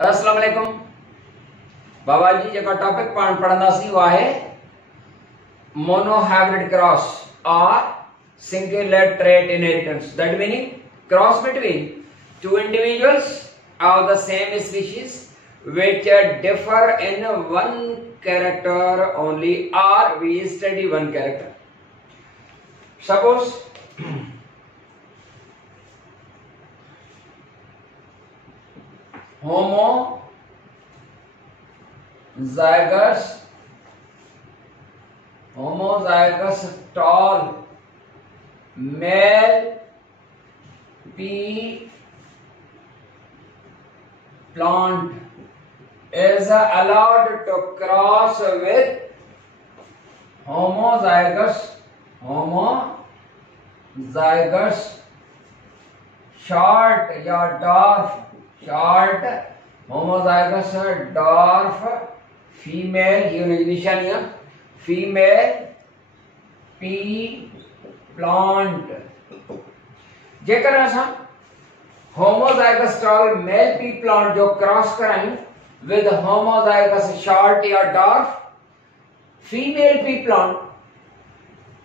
अस्सलाम वालेकुम बाबा जी। जो टॉपिक पढ़ंदासीं वो आहे मोनोहाइब्रिड क्रॉस और singular trait inheritance. That meaning cross between two individuals of the same species which differ in one character only, or we study one character. Suppose homozygous tall male pea plant is allowed to cross with homozygous short या short homozygous dwarf female, ये निशानियां female pea plant। जेकर असां homozygous tall male pea plant जो cross करायूं with homozygous short या dwarf female pea plant,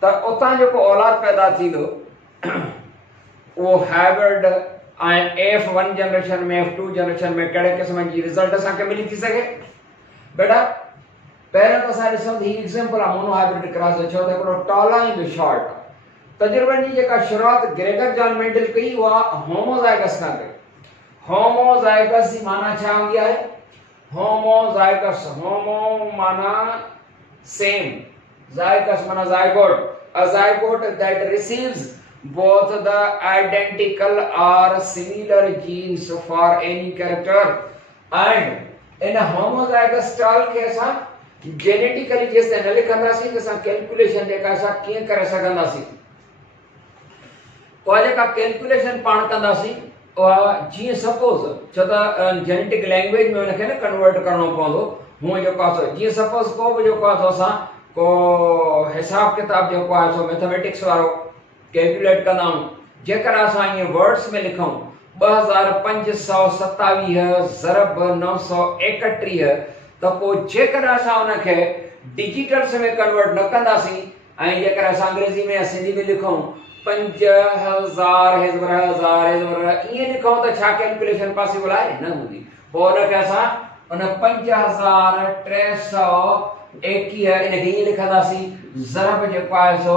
त उतां जो औलाद पैदा थींदो वो हाइब्रिड F1 जनरेशन में F2 जनरेशन में कड़े किस्म जी रिजल्ट असां के मिली थी सके। बेटा पहिरियों त असां ॾिसूं ही एग्जांपल आहे मोनोहाइब्रिड क्रॉस जो, छो त हिकिड़ो टॉल आहे ॿियो शॉर्ट। तजुर्बनि जी जेका शुरूआत ग्रेगर जॉन मेंडल कई उहा होमोजाइगस खां कई। होमोजाइगस जी माना छा हूंदी आहे? होमोजाइगस, होमो माना सेम, जाइगस माना zygote, a zygote that receives both the identical or similar genes for any character, and in a homozygous tall case genetically जैसे न लिखंदासीं त असां कैलकुलेशन जेका असां कीअं करे सघंदासीं, उहा जेका कैलकुलेशन पाण कंदासीं उहा जीअं सपोज, छो त जेनेटिक लैंग्वेज में उनखे न कन्वर्ट करणो पवंदो। हूअं जेको आहे जीअं सपोज को बि जेको आहे असां को हिसाब किताब जेको आहे सो मैथमेटिक्स वारो कैलकुलेट कंदा आहियूं। जेकर असां ईअं वर्ड्स में लिखूं 2527 ज़रब 931, त पोइ जेकर असां उनखे डिजिटल्स में कन्वर्ट न कंदासीं ऐं जेकर असां अंग्रेजी में या सिंधी में लिखूं 5000 ईअं लिखूं त छा कैलकुलेशन पॉसिबल आहे? न हूंदी। पोइ उनखे असां उन 5321 इनखे ईअं लिखंदासीं, ज़रब जेको आहे सो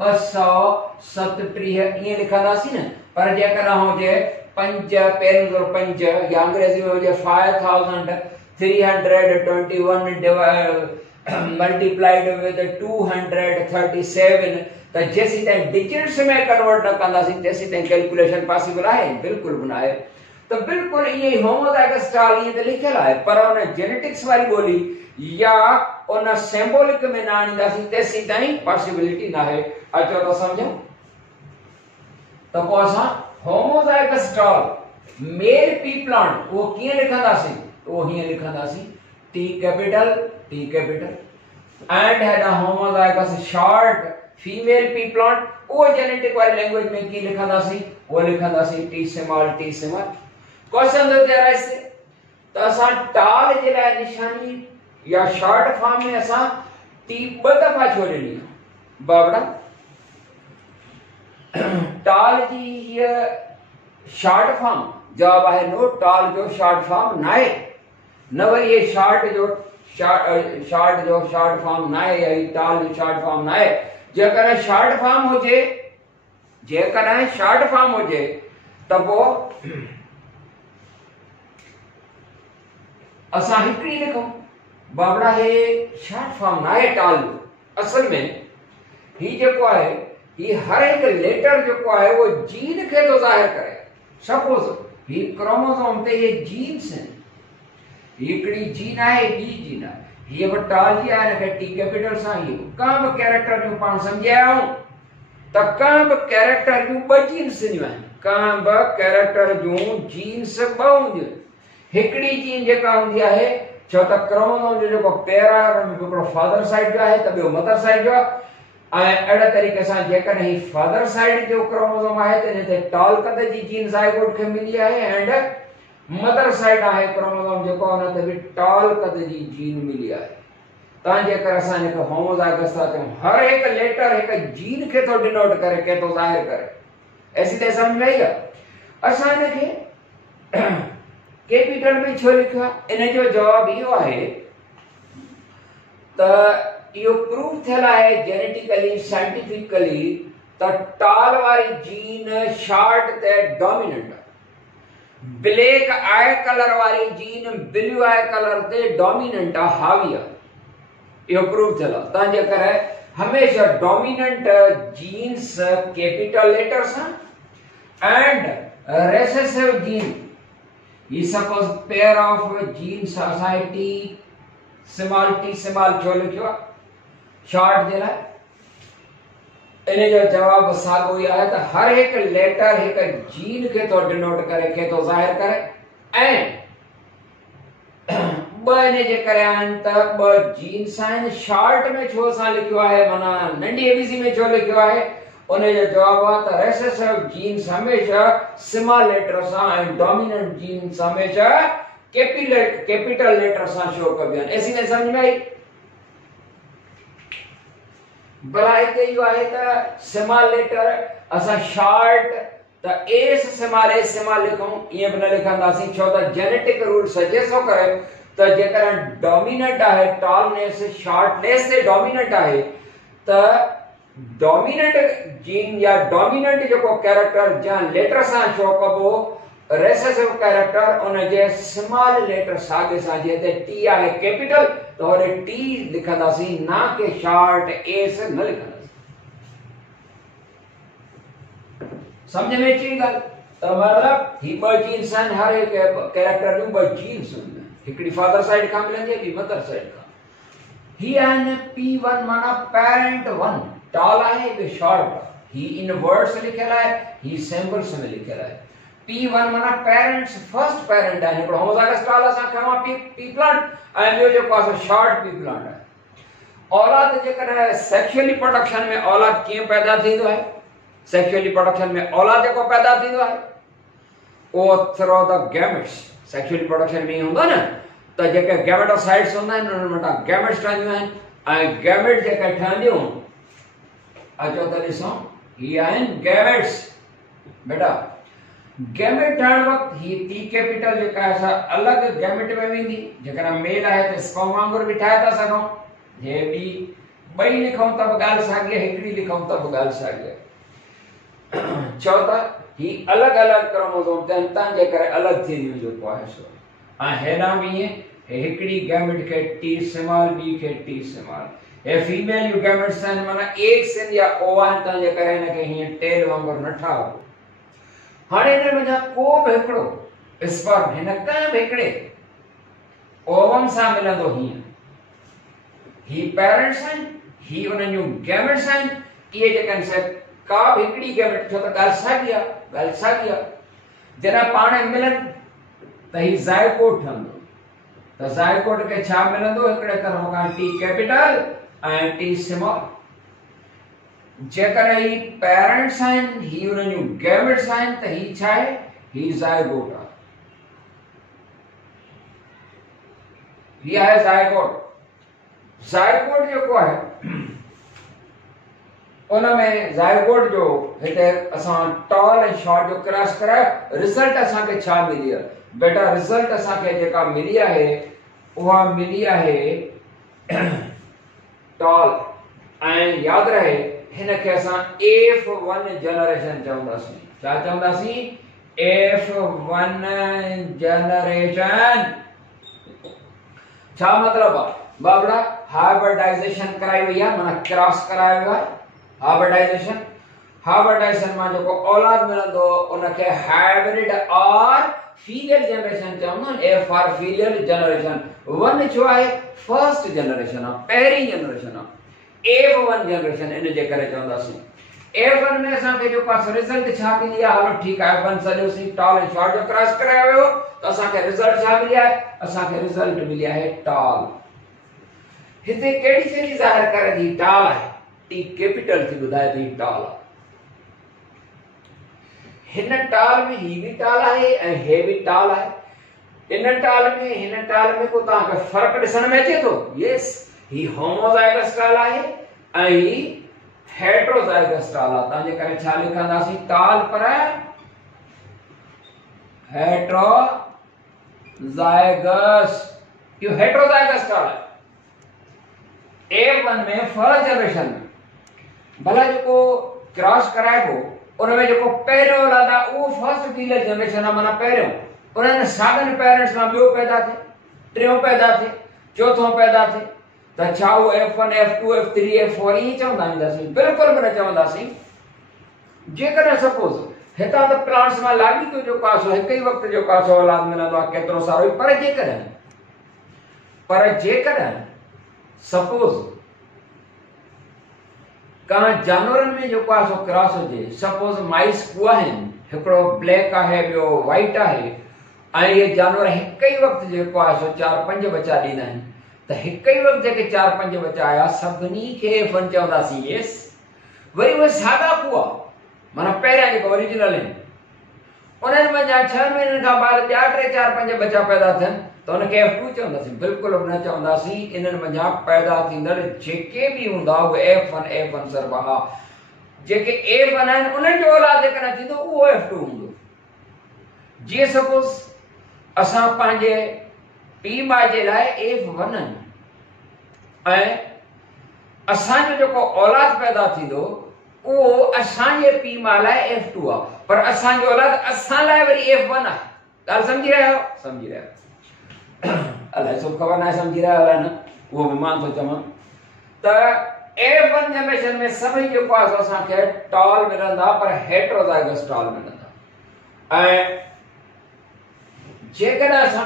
237 ईअं लिखंदासीं न। पर जेकर हुजे 5 पहिरियों ज़रो 5 या अंग्रेजी में हुजे 5321 मल्टीप्लाइड विद 237, त जेसीं ताईं डिजिट्स में कन्वर्ट न कंदासीं तेसीं ताईं कैलकुलेशन पॉसिबल आहे? बिल्कुल बि न आहे। तो बिल्कुल ये होमोजाइगस स्टाल ये तो लिखियल है, पर उन जेनेटिक्स वाली बोली या उन सिंबॉलिक में ना आणींदासीं तेसीं ताईं पॉसिबिलिटी ना है। अचो तो समझो। तो को असां homozygous tall male pea plant वो कीअं लिखंदासीं? वो हीअं लिखंदासीं T कैपिटल एंड है ना homozygous short female P plant, वो जेनेटिक वाली लैंग्वेज में की लिखंदासीं? वो लिखंदासीं T स्मॉल। क्वेश्चन दे दिया इससे तो असां टाल जे लाइ निशानी या शॉर्ट फॉर्म में असां T ब दफा छो ॾिनी बाबड़ा? टाल जी ये शॉर्ट फॉर्म जवाब है नो, टाल जो शॉर्ट फॉर्म ना है न। वरी ये शॉर्ट जो शॉर्ट फॉर्म ना है या टाल जो शॉर्ट फॉर्म ना है। जेकर शॉर्ट फॉर्म हुजे त पोइ असां हिकड़ी लिखूं बाबड़ा हे शॉर्ट फॉर्म ना है टाल जो। असल में ही जेको आहे ही हर एक लेटर जेको आहे वो जीन खे तो ज़ाहिर करे। सपोज ही क्रोमोसोम ते ये जीन्स हैं, हिकड़ी जीन आहे, ॿी जीन आहे, ये बि टाल जी आहे, इनखे T कैपिटल सां ही का बि कैरेक्टर जो पाण सम्झाया आहियूं त का बि कैरेक्टर जूं ॿ जीन्स थींदियूं आहिनि, का बि कैरेक्टर जूं जीन्स ॿ हूंदियूं। हिकड़ी जीन जेका हूंदी आहे, छो त क्रोमोसोम जो जेको पेयर आहे उन में हिकिड़ो फादर साइड जो आहे त ॿियो मदर साइड जो आहे। अड़े तरीके से जेकर ही फादर साइड जो क्रोमोसोम है तो इनते टॉल कद जी जीन जाइगोट के मिली है एंड मदर साइड आहे क्रोमोसोम जेको उन ते बि टॉल कद जी जीन मिली आहे। तव्हां जेकर असां हिकु होमोज़ाइगस था चऊं, हर हिकु लेटर हिकु जीन खे थो डिनोट करे, के थो ज़ाहिर करे। ऐसी त समझ में आई आहे। असां हिनखे कैपिटल में छो लिखियो आहे? इन जो जवाब इहो आहे त इहो प्रूव थियल आहे जेनेटिकली साइंटिफिकली त टॉल वारी जीन शॉर्ट ते डोमिनेंट आहे। ब्लैक आई कलर वारी जीन ब्लू आई कलर ते डोमिनेंट आहे, हावी आहे। इहो प्रूव थियल आहे। तव्हां जेकर हमेशा डोमिनेंट जीन्स कैपिटल लेटर सां एंड रेसेसिव जीन, ये सपोज पेयर ऑफ जीन्स असां टी स्मॉल छो लिखियो आहे? शॉर्ट जे लाइ। इन जो जवाब साॻियो ई आहे त हर हिकु लेटर हिकु जीन खे थो डिनोट करे, खे थो ज़ाहिर करे। ऐं ॿ इन जे करे आहिनि त ॿ जीन्स आहिनि। शॉर्ट में छो असां लिखियो आहे, माना नंढी एबीसी में छो लिखियो आहे? उन जो जवाब आहे त रेसेसिव जीन्स हमेशा स्मॉल लेटर सां ऐं डोमिनेंट जीन्स हमेशा कैपिटल लेटर सां शो कबियूं आहिनि। ऐसी में समझ में आई? भला हिते इहो आहे त स्मॉल लेटर असां शॉर्ट त एस स्मॉल लिखूं, ईअं बि न लिखंदासीं, छो त जेनेटिक रूल सजेस्ट थो करे त जेकर डोमिनेंट आहे टॉलनेस शॉर्टनेस ते डोमिनेंट आहे त डोमिनेंट जीन या डोमिनेंट जेको कैरेक्टर जा लेटर सां शो कबो, रेसेसिव कैरेक्टर उन जे स्मॉल लेटर साॻे सां, जेते टी आहे कैपिटल त होॾे टी लिखंदासीं, ना के शॉर्ट एस न लिखंदासीं। समझ में अची ॻाल्हि? त मतलब ही ॿ जीन्स आहिनि, हर हिकु कैरेक्टर जूं ॿ जीन्स हूंदियूं आहिनि, हिकिड़ी फादर साइड खां मिलंदी आहे, ॿी मदर साइड खां। ही आहिनि P1 माना पेरेंट 1 टॉल आहे, ॿियो शॉर्ट आहे। ही इन वर्ड्स लिखियल आहे, ही सिंबल्स में लिखियल आहे। P1 माना पेरेंट्स, फर्स्ट पेरेंट आहे। हिकिड़ो होमोज़ाइगस टॉल असां खयों पी प्लांट, ऐं ॿियो जेको आहे शॉर्ट पी प्लांट आहे। औलाद जेकर सेक्सुअली प्रोडक्शन में औलाद कीअं पैदा थींदो आहे? सेक्सुअली प्रोडक्शन में औलाद जेको पैदा थींदो आहे ओ through the gametes. Sexually production में हूंदो न त जेके गैमेटोसाइट्स हूंदा आहिनि उन्हनि वटां गैमेट्स ठहंदियूं आहिनि, ऐं गैमेट जेके ठहंदियूं, अचो त ॾिसो, ही आहिनि गैमेट्स। बेटा गैमेट ठहण वक़्तु ही टी कैपिटल जेका आहे असां अलॻि गैमेट में वेंदी। जेकर मेल आहे त स्पर्म वांगुरु बि ठाहे था सघूं, जे बि ॿई लिखूं त बि ॻाल्हि साॻी आहे, हिकिड़ी लिखूं त बि ॻाल्हि साॻी आहे। छो त ही अलॻि अलॻि क्रोमोसोम अथनि, तव्हांजे करे अलॻि थींदियूं जेको आहे सो। ऐं हेॾां बि ईअं, हिकिड़ी गैमेट खे टी स्मॉल, ॿी खे टी स्मॉल। हे फीमेल गैमेट्स आहिनि, माना एक सिंध या ओ आहिनि, तव्हांजे करे हिनखे हीअं टेल वांगुरु न ठाहो। हाणे हिन में को बि हिकिड़ो स्पर्म हिन कंहिं बि हिकिड़े ओवम सां मिलंदो, हीअं ही पेरेंट्स आहिनि, ही उन्हनि जूं गैमेट्स आहिनि। इहे जेके आहिनि से का बि हिकिड़ी गैमेट, छो त ॻाल्हि साॻी आहे, ॻाल्हि साॻी आहे। जॾहिं पाण मिलनि त ही ज़ाइगोट ठहंदो। त ज़ाइगोट खे छा मिलंदो? हिकिड़े तरफ़ खां टी कैपिटल ऐं टी स्मॉल। जेकर ही पेरेंट्स आहिनि, ही उन्हनि जूं गैमेट्स आहिनि, त ही छा आहे? ही ज़ाइगोट आहे। ही आहे ज़ाइगोट। ज़ाइगोट जेको आहे उनमें ज़ाइगोट जो हिते असां टॉल ऐं शॉर्ट जो क्रॉस करायो, रिज़ल्ट असांखे छा मिली आहे? बेटा रिज़ल्ट असांखे जेका मिली आहे उहा मिली आहे टॉल। ऐं यादि रहे हिनखे असां F1 जनरेशन चवंदासीं। छा चवंदासीं? F1 generation. छा मतलब आहे? बाबड़ा हाइब्रिडाइजेशन कराई वई आहे, माना क्रॉस करायो वियो आहे। हाइब्रिडाइजेशन मां जेको औलाद मिलंदो उनखे हाइब्रिड और फीलियल जनरेशन चवंदा आहिनि। F for filial generation. 1 छो आहे? फर्स्ट जनरेशन आहे, पहिरीं जनरेशन आहे। F1 जनरेशन इन जे करे चवंदासीं। F1 में असांखे जो पास रिजल्ट छा मिली आहे? हलो ठीकु आहे, F1 सॼोसीं टॉल ऐं शॉर्ट जो क्रॉस करायो वियो त असांखे रिजल्ट छा मिली आहे? असांखे रिजल्ट मिली आहे टॉल। हिते कहिड़ी शइ ज़ाहिर करे थी? टॉल आहे। टी कैपिटल थी ॿुधाए थी टॉल आहे। हिन टॉल में ही भी टॉल आहे ऐं हे भी टॉल आहे। इन टाल में हिन टाल में को तव्हांखे फर्क ॾिसण में अचे थो? यस, ही होमोजाइगस टाल आहे ऐं हेटरोजाइगस टाल आहे। तव्हांजे करे छा लिखंदासीं? टाल पर हेटरोजाइगस, इहो हेटरोजाइगस टाल आहे। A1 में फर्स्ट जनरेशन में भला जेको क्रॉस कराइबो उनमें जेको पहिरियों औलाद आहे उहो फर्स्ट फीमेल जनरेशन आहे, माना पहिरियों उन्हनि साॻियुनि पेरेंट्स मां ॿियो पैदा थिए, टियों पैदा थिए, चौथों पैदा थिए, त छा उहो F1 F2 F3 F4 ईअं चवंदा आहियूं? बिल्कुलु बि न चवंदासीं। जेकॾहिं सपोज हितां त प्लांट्स मां लाॻीतो जेको आहे सो हिकु ई वक़्तु जेको आहे सो औलाद मिलंदो आहे, केतिरो सारो, पर जेकॾहिं सपोज कहां जानवरनि में जेको आहे सो क्रॉस हुजे, सपोज माइस कुआ आहिनि, हिकिड़ो ब्लैक आहे ॿियो वाइट आहे, ऐं इहे जानवर हिकु ई वक़्तु जेको आहे सो 4-5 बच्चा ॾींदा आहिनि, त हिकु ई वक़्तु जेके 4-5 बच्चा आया सभिनी खे F1 चवंदासीं। यस, वरी उहे सादा कुआ माना पहिरियां जेको ओरिजिनल आहिनि उन्हनि मंझां 6 महीननि खां बाद ॿिया 3-4-5 बच्चा पैदा थियनि त उनखे F2 चवंदासीं। बिल्कुलु न चवंदासीं। इन्हनि मंझां पैदा थींदड़ जेके बि हूंदा उहे F1 सर्व आहे। जेके A1 आहिनि उन्हनि जो औलाद जेकॾहिं थींदो उहो F2 हूंदो। जीअं सपोज असां पंहिंजे पीउ माउ जे लाइ F1 आहिनि ऐं असांजो जेको औलाद पैदा थींदो उहो असांजे पीउ माउ लाइ F2 आहे, पर असांजो औलाद असां लाइ वरी F1 आहे। ॻाल्हि सम्झी रहिया आहियो? सम्झी रहिया आहियो? अलाए छो ख़बर न आहे सम्झी रहिया अलाए न, उहो बि मां थो चवां त A1 जनरेशन में सभई जेको आहे असांखे टॉल मिलंदा, पर हेटरोजाइगस टॉल मिलंदा। ऐं जेकॾहिं असां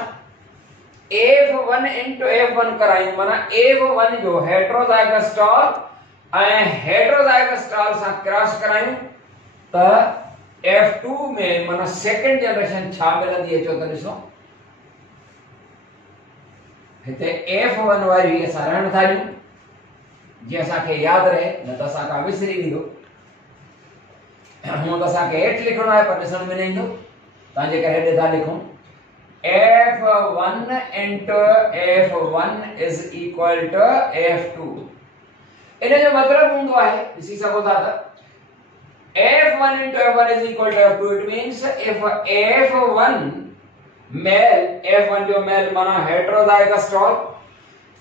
F1 into F1 करायूं, माना F1 जो हेटरोजाइगस टॉल ऐं हेटरोजाइगस टॉल सां क्रॉस करायूं त F2 में माना सेकंड जनरेशन छा मिलंदी अचो त ॾिसो। हिते F1 वारी असां रहण था ॾियूं जीअं असांखे यादि रहे, न त असां खां विसरी ईंदो। हूअं त असांखे हेठि लिखणो आहे पर ॾिसण में न ईंदो, तव्हांजे करे हेॾे था लिखूं। F1 into F1 is equal to F2। इन जो मतलब हूंदो आहे, ॾिसी सघो था त F1 into F1 is equal to F2। It means if F1 male, F1 जो male माना heterozygous tall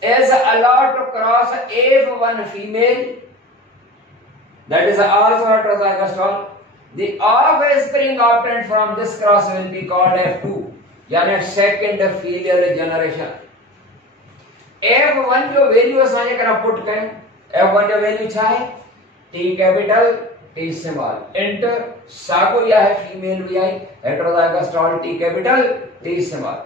is allowed to cross F1 female, that is also heterozygous tall, the offspring obtained from this cross will be called F2, यानी second filial generation। F1 जो value असांजे करे put कयूं, F1 जो value छा आहे? T capital T small इंटर सागो या है फीमेल भी आई heterozygous tall T capital T small.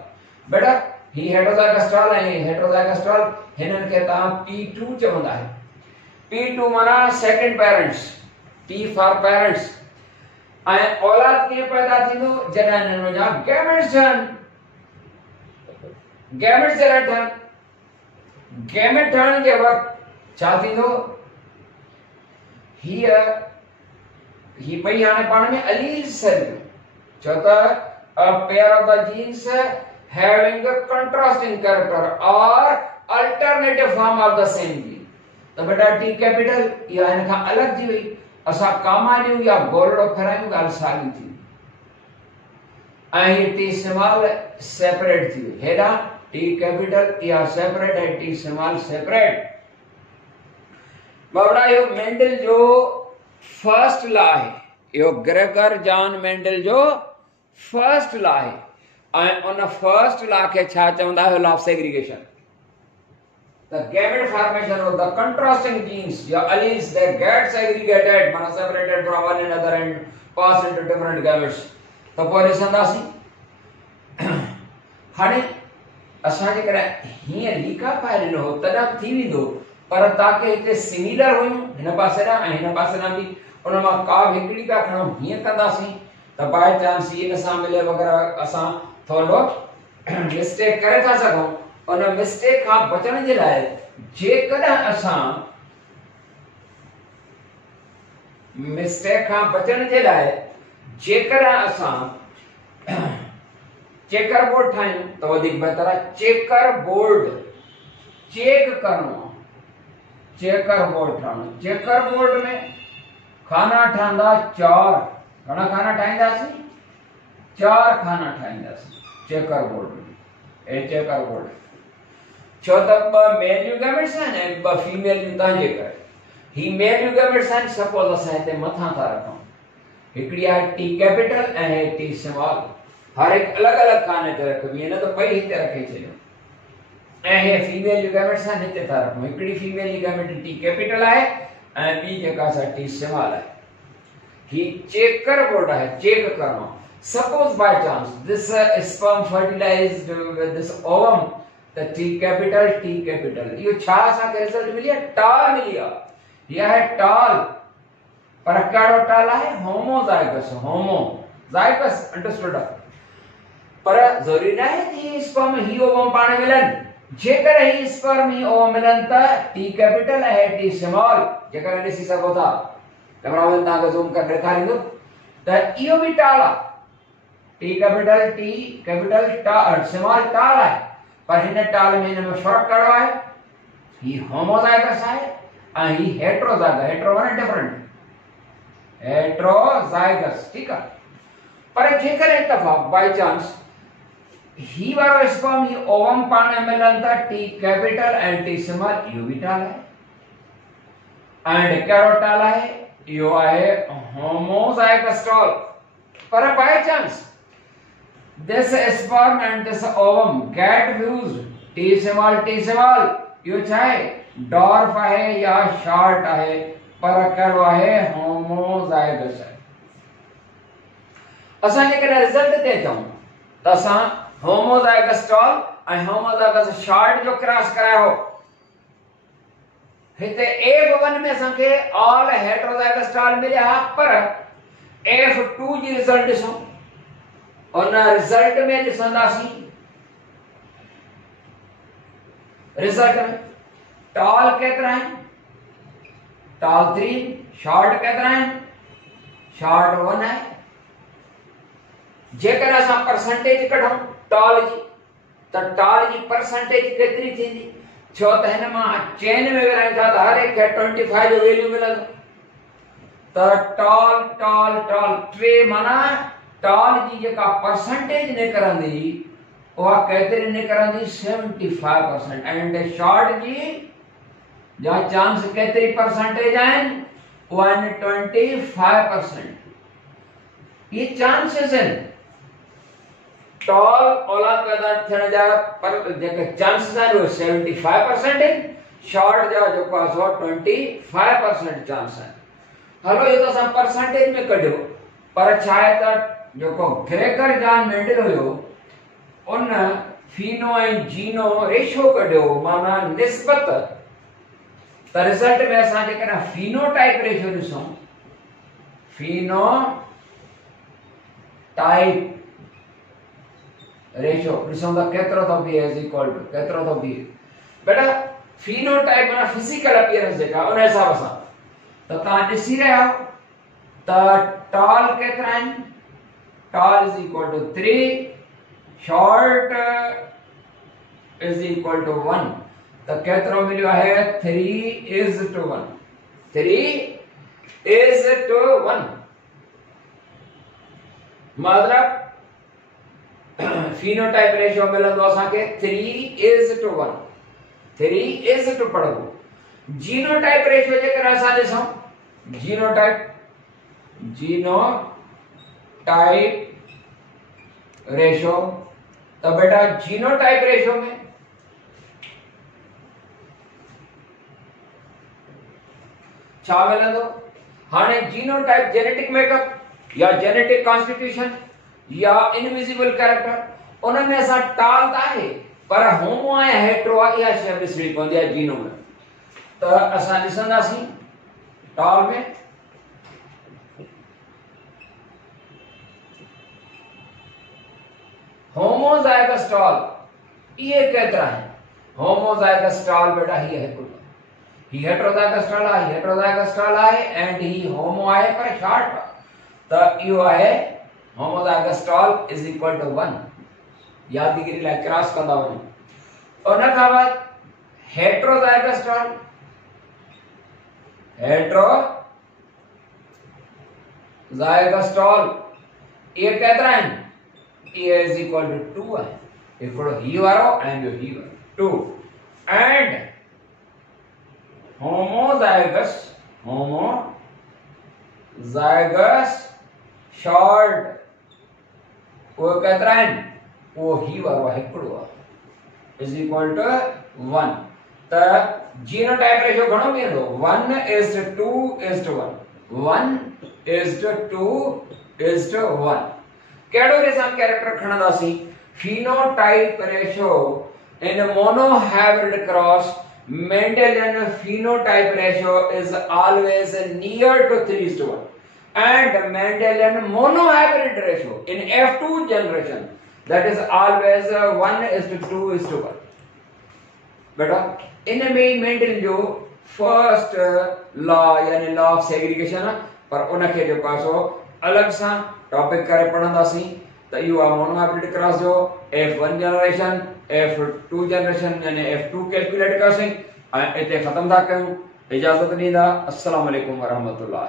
बेटा ही हेटरोजाइगस टॉल है, हेटरोजाइगस टॉल हिनन के ता P2 चवंदा है। P2 माना second parents, P for parents. ऐं औलाद के पैदा थींदो जॾहिं हिनन में जा गैमेट्स ठहन। गैमेट्स जॾहिं ठहन, गैमेट ठहण जे वक़्त छा थींदो? ही ॿई हाणे पाण में अलील सेल, छो त a pair of the genes having a contrasting character or alternative form of the same gene। त बेटा T कैपिटल या इन खां अलग थी वई, असां कामानियूं या गोलड़ो फेरायूं ॻाल्हि साॻी थी। ऐं ये T स्मॉल सेपरेट थी वई, हेॾा T कैपिटल या सेपरेट है, T स्मॉल सेपरेट। बाबड़ा यो मेंडल जो फर्स्ट लॉ है, यो ग्रेगर जॉन मेंडल जो फर्स्ट लॉ है। ऐं उन फर्स्ट लॉ के छा चवंदा है? Law of segregation. The gamete formation of the contrasting genes, your alleles, they get segregated, माना separated from one another and pass into different gametes। तो पोइ ॾिसंदासीं हाणे असांजे करे हीअं लीका पाए ॾिनो हो तॾहिं थी वेंदो, पर ताके हिते सिमिलर हुयूं हिन पासे ॾांहुं ऐं हिन पासे ॾांहुं बि, उन मां का बि हिकिड़ी पिया खणूं, हीअं कंदासीं त बाय चांस इन सां मिले वग़ैरह असां थोरो मिस्टेक करे था सघूं। उन मिस्टेक खां बचण जे लाइ जेकॾहिं असां चेकर बोर्ड ठायूं तो वधीक बेहतर है। चेकर बोर्ड चेक करणो, checker board Thane. Checker board में खाना ठांदा 4, घणा खाना ठाहींदासीं? 4 खाना ठाहींदासीं चेकर बोर्ड में। ए चेकर बोर्ड छो त ब मेल यूगेमेट्स आहिनि ऐं ब फीमेल जूं तंहिंजे करे ही मेल यूगेमेट्स आहिनि। सपोज असां हिते मथां था रखूं, हिकिड़ी आहे टी कैपिटल ऐं हे टी स्मॉल, हर हिकु अलॻि अलॻि खाने ते रखबी, न त ॿई हिते रखे छॾियो। ऐं हे फीमेल यूगेमेट्स आहिनि, हिते था रखूं। हिकिड़ी फीमेल यूगेमेट टी कैपिटल आहे ऐं ॿी जेका असां टी स्मॉल आहे। ही चेकर बोर्ड आहे, चेक करणो। Suppose by chance this sperm fertilized with this ovum, the T capital, ये छा असां के रिजल्ट मिली है? टाल मिली है। यह है टाल, पर कड़ो टाल है होमोजाइगस, होमोजाइगस अंडरस्टूड। पर जरूरी ना है कि स्पर्म ही ओवम पाने मिलन। जेकर ही स्पर्म ही ओवम मिलन त T कैपिटल है T स्मॉल, जेकर ॾिसी सघो था कैमरामैन तव्हांखे ज़ूम करे ॾेखारींदो त इहो भी टाल आहे। टी कैपिटल टाल स्मॉल टाल है, पर हिन टाल में हिन में फर्क कड़ो है। ही होमोजाइगस है ऐं ही heterozygous, hetero one different, heterozygous, ठीक है। पर जेकर इत्तेफाक बाय चांस ही वारो स्पर्म ही ओवम पाने मिलन त टी कैपिटल ऐं टी स्मॉल, इहो भी टाल है। एंड कड़ो टाल है? इहो आहे होमोजाइगस टाल। पर by chance this sperm and this ovum get fused, T small, यो चाहे डॉर्फ है या शॉर्ट है, पर कड़ो है होमोजाइगस है। असां जेकर रिजल्ट ते अचूं त असां होमोजाइगस टॉल ऐं होमोजाइगस शॉर्ट जो क्रॉस करायो। हिते F1 में असां खे ऑल हेट्रोजाइगस टॉल मिलिया, पर F2 जी रिजल्ट ॾिसो। और रिजल्ट में ॾिसंदासीं, रिजल्ट में टॉल केतिरा आहिनि? टॉल 3, शॉर्ट केतिरा आहिनि? शॉर्ट 1 आहे। जेकर असां परसेंटेज कढूं टॉल जी, त टॉल जी परसेंटेज केतिरी थींदी? छो त हिन मां चेन में विरहायूं था त हर एक खे 25 जो वैल्यू मिलंदो। त टॉल टॉल टॉल 3 माना टॉल जी जेका परसेंटेज निकरंदी उहा केतिरी निकरंदी? 75%। एंड शॉर्ट जी जा चांस केतिरी परसेंटेज आहिनि? 125%। ये चांसेस आहिनि टॉल औलाद पैदा थियण जा, पर जेके चांसेस आहिनि उहे 75% आहिनि। शॉर्ट जा जेको आहे सो 25% चांस आहिनि। हलो इहो त असां परसेंटेज में कढियो, पर छा आहे त जेको ग्रेगर जॉन मेंडल हुयो उन फीनो ऐं जीनो रेशो कढियो, माना निस्बत। त रिजल्ट में असां जेकर फीनोटाइप रेशो ॾिसूं, फीनोटाइप रेशो ॾिसूं त केतिरो थो बीहे इज इक्वल टू केतिरो थो बीहे। बेटा फीनोटाइप माना फिजिकल अपीयरेंस जेका उन हिसाब सां त तव्हां ॾिसी रहिया आहियो त टॉल केतिरा आहिनि? Tall is equal to 3, short is equal to 1। तो केतिरो मिलियो आहे? 3:1, 3:1। मतलब phenotype ratio मिलंदो असांखे 3:1, 3:1 पढ़ो। जीनोटाइप रेशियो जेकर असां ॾिसूं, जीनोटाइप रेशियो, तो बेटा जीनोटाइप रेशियो में छा मिलंदो? हाणे जीनोटाइप जेनेटिक मेकअप या जेनेटिक कॉन्स्टिट्यूशन या इनविजिबल कैरेक्टर, उनमें असां टाल त आहे पर होमो आहे हेट्रो आहे, इहा शइ ॾिसणी पवंदी आहे जीनो में। त असां ॾिसंदासीं टाल में होमोजाइगस टाल ये केतिरा है? होमोजाइगस टाल बेटा ही है कुल, ही हेट्रोजाइगस टाल आहे, हेट्रोजाइगस टाल आहे एंड ही होमो आहे पर शॉर्ट। त इहो आहे होमोजाइगस टाल इज इक्वल टू 1। यादगिरी लाइ क्रॉस कंदा वञो। उन खां बाद हेट्रोजाइगस टर्म, हेट्रोजाइगस टर्म ये केतिरा आहिनि? ए इज इक्वल टू 2 आहे, हिकिड़ो ही वारो ऐं ॿियो ही वारो 2 एंड होमोजाइगस शॉर्ट वो केतिरा आहिनि? वो ही वारो आहे हिकिड़ो आहे इज इक्वल टू 1। त जीनोटाइप रेशियो घणो बीहंदो? 1:2:1, 1:2:1। कहिड़ो रेसान character खणंदासीं? phenotype ratio in monohybrid cross Mendelian phenotype ratio is always near to 3:1 and Mendelian monohybrid ratio in F2 generation that is always 1:2:1। बेटा इनमें मेंडल जो फर्स्ट लॉ यानी law of segregation पर उनखे जो कासो अलग सां टॉपिक करे पढ़ंदासीं। त इहो आहे मोनोहाइब्रिड क्रॉस जो F1 जनरेशन, F2 जनरेशन यानी F2 कैलकुलेट कयोसीं ऐं हिते ख़त्म था कयूं। इजाज़त ॾींदा। अस्सलाम वालेकुम वरहमतुल्लाह।